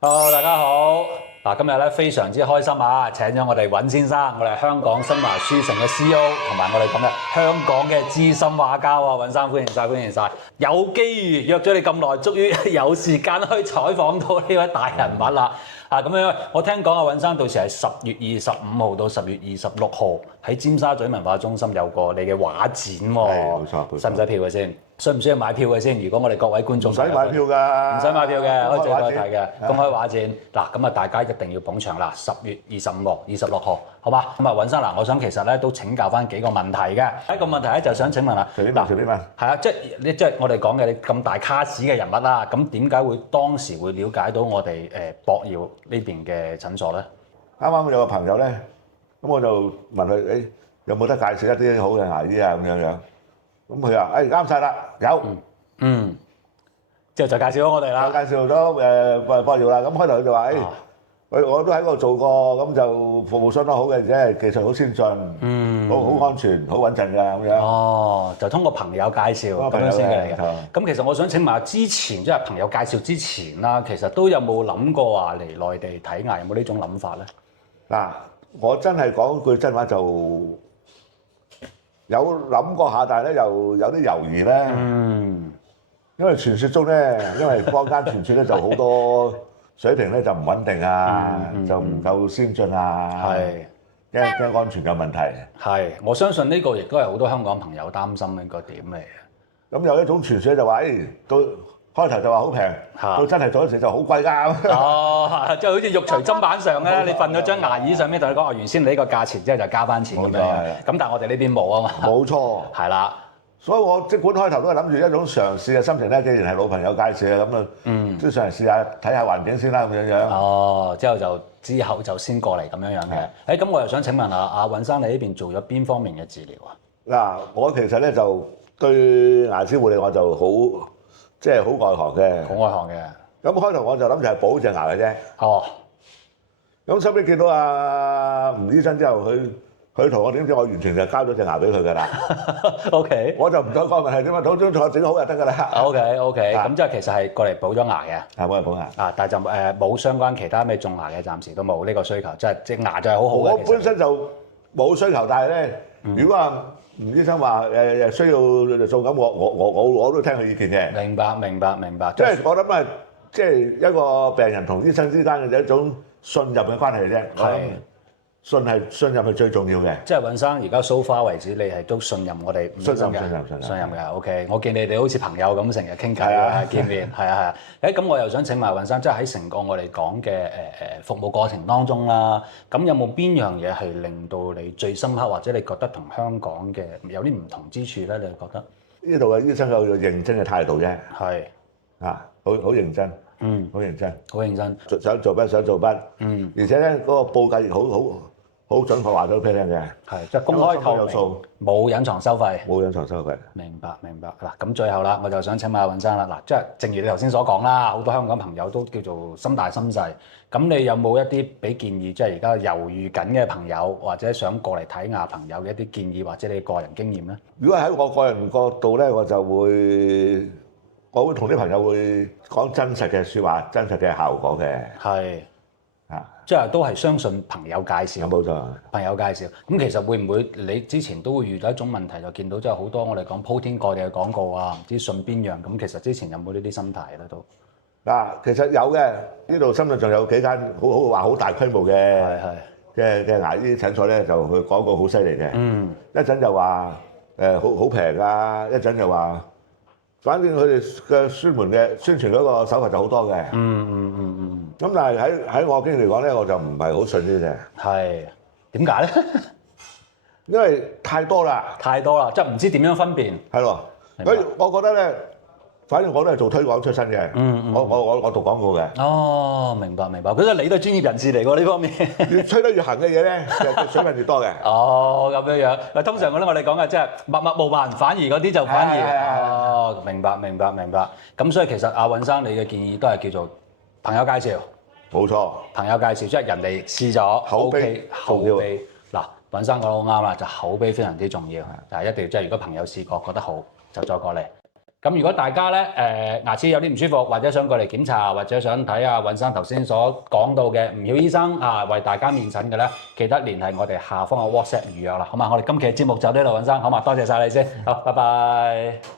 Hello，大家好。今日咧非常之開心啊！請咗我哋尹先生，我哋香港新華書城嘅 CEO，同埋我哋咁嘅香港嘅資深畫家啊！尹生歡迎晒，歡迎晒！有機遇約咗你咁耐，終於有時間可以採訪到呢位大人物啦！咁樣我聽講啊，尹生到時係10月25號到10月26號喺尖沙咀文化中心有個你嘅畫展喎。係，冇錯。使唔使票嘅先？需唔需要買票嘅先？如果我哋各位觀眾唔使買票㗎，唔使買票嘅，可以最多睇嘅公開畫展。嗱，咁啊，大家一定要捧場啦！10月25號、26號，好嘛？咁啊，尹生嗱，我想其實咧都請教翻幾個問題嘅。第一個問題咧就想請問啦，隨便問。係啊，即係我哋講嘅你咁大卡士嘅人物啦，咁點解會當時會了解到我哋博耀呢邊嘅診所咧？啱啱有個朋友咧，咁我就問佢有冇得介紹一啲好嘅牙醫啊咁樣。咁佢話啱晒啦，有。之後就介紹咗我哋啦。介紹咗博耀啦。咁開頭佢就話我都喺嗰度做過，咁就服務相當好嘅啫，技術好先進，好安全，好穩陣㗎咁樣。哦，就通過朋友介紹咁樣先嚟嘅。咁其實我想請問下，之前即係朋友介紹之前啦，其實都有冇諗過話嚟內地睇牙？有冇呢種諗法咧？嗱，我真係講句真話就有諗過下，但係咧又有啲猶豫咧。因為傳說中咧，因為坊間傳說咧就好多水平咧就唔穩定啊，就唔夠先進啊，驚安全嘅問題。係，我相信呢個亦都係好多香港朋友擔心嘅一個點嚟嘅。咁有一種傳說就話，到開頭就話好平，到真係做嗰時就好貴㗎。哦，即係好似肉隨砧板上咧，你瞓咗張牙椅上面同你講，原先你呢個價錢之後就加翻錢咁樣。咁但係我哋呢邊冇啊嘛。冇錯。係啦。所以我即管開頭都係諗住一種嘗試嘅心情咧，既然係老朋友介紹嘅咁啊，都上嚟試下睇下環境先啦咁樣。哦，之後就先過嚟咁樣嘅。咁我又想請問下阿尹生，你呢邊做咗邊方面嘅治療啊？嗱，我其實咧就對牙齒護理我就好即係好外行嘅。好外行嘅。咁開頭我就諗住係補隻牙嘅啫。哦。咁收尾見到阿吳醫生之後，佢同我點知我完全就交咗隻牙俾佢㗎啦。OK。我就唔再講問題點啊，將我整好就得㗎啦。OK。咁即係其實係過嚟補咗牙嘅。係過嚟補牙。但係就冇相關其他咩種牙嘅，暫時都冇呢個需求，即係隻牙就係好好嘅。我本身就冇需求，但係咧，如果話吳醫生話需要做咁，我都聽佢意見嘅。明白。即係我諗係即係一個病人同醫生之間嘅一種信任嘅關係嚟啫。係。信任係最重要嘅。即係尹生而家 so far 為止，你係都信任我哋。信任嘅。OK， 我見你哋好似朋友咁成日傾偈見面，係啊。咁我又想請埋尹生，即係喺成個我哋講嘅服務過程當中啦，咁有冇邊樣嘢係令到你最深刻，或者你覺得同香港嘅有啲唔同之處咧？你覺得呢度嘅醫生有認真嘅態度啫。係。好認真。好認真。好認真。想做乜。而且咧嗰個報價亦好準確話咗俾你聽嘅。係，即係公開透明，冇隱藏收費。冇隱藏收費。明白。嗱，咁最後啦，我就想請問阿尹生啦。嗱，即係正如你頭先所講啦，好多香港朋友都叫做心大心細。咁你有冇一啲俾建議，即係而家猶豫緊嘅朋友，或者想過嚟睇牙朋友嘅一啲建議，或者你個人經驗咧？如果喺我個人角度咧，我會同啲朋友會講真實嘅説話，真實嘅效果嘅。係。即係都係相信朋友介紹。冇錯。朋友介紹。咁其實會唔會你之前都會遇到一種問題，就見到即係好多我哋講鋪天蓋地嘅廣告啊，唔知信邊樣咁？其實之前有冇呢啲心態咧都？嗱，其實有嘅。呢度深圳仲有幾間好大規模嘅牙醫診所咧，就佢廣告好犀利嘅。一陣就話好平啊，一陣就話。反正佢哋嘅宣傳嗰個手法就好多嘅。咁但係喺我經驗嚟講咧，我就唔係好信呢啲嘅。係點解咧？因為太多啦，即係唔知點樣分辨。係咯，所以我覺得咧，反正我都係做推廣出身嘅。我讀廣告嘅。哦，明白。其實你都係專業人士嚟喎呢方面。越吹得越行嘅嘢咧，水分越多嘅。哦，咁樣。通常我哋講嘅即係默默無聞，反而嗰啲就反而。哦，明白。咁所以其實阿尹生你嘅建議都係叫做朋友介紹。冇錯。朋友介紹即係人哋試咗口碑。嗱，尹生講得好啱啦，就口碑非常之重要。就係一定要即係如果朋友試過覺得好，就再過嚟。咁如果大家咧牙齒有啲唔舒服，或者想過嚟檢查，或者想睇阿尹生頭先所講到嘅吳曉醫生啊，為大家面診嘅咧，記得聯繫我哋下方嘅 WhatsApp 預約啦，好嘛？我哋今期嘅節目就到呢度，尹生，好嘛？多謝晒你先，好，拜拜。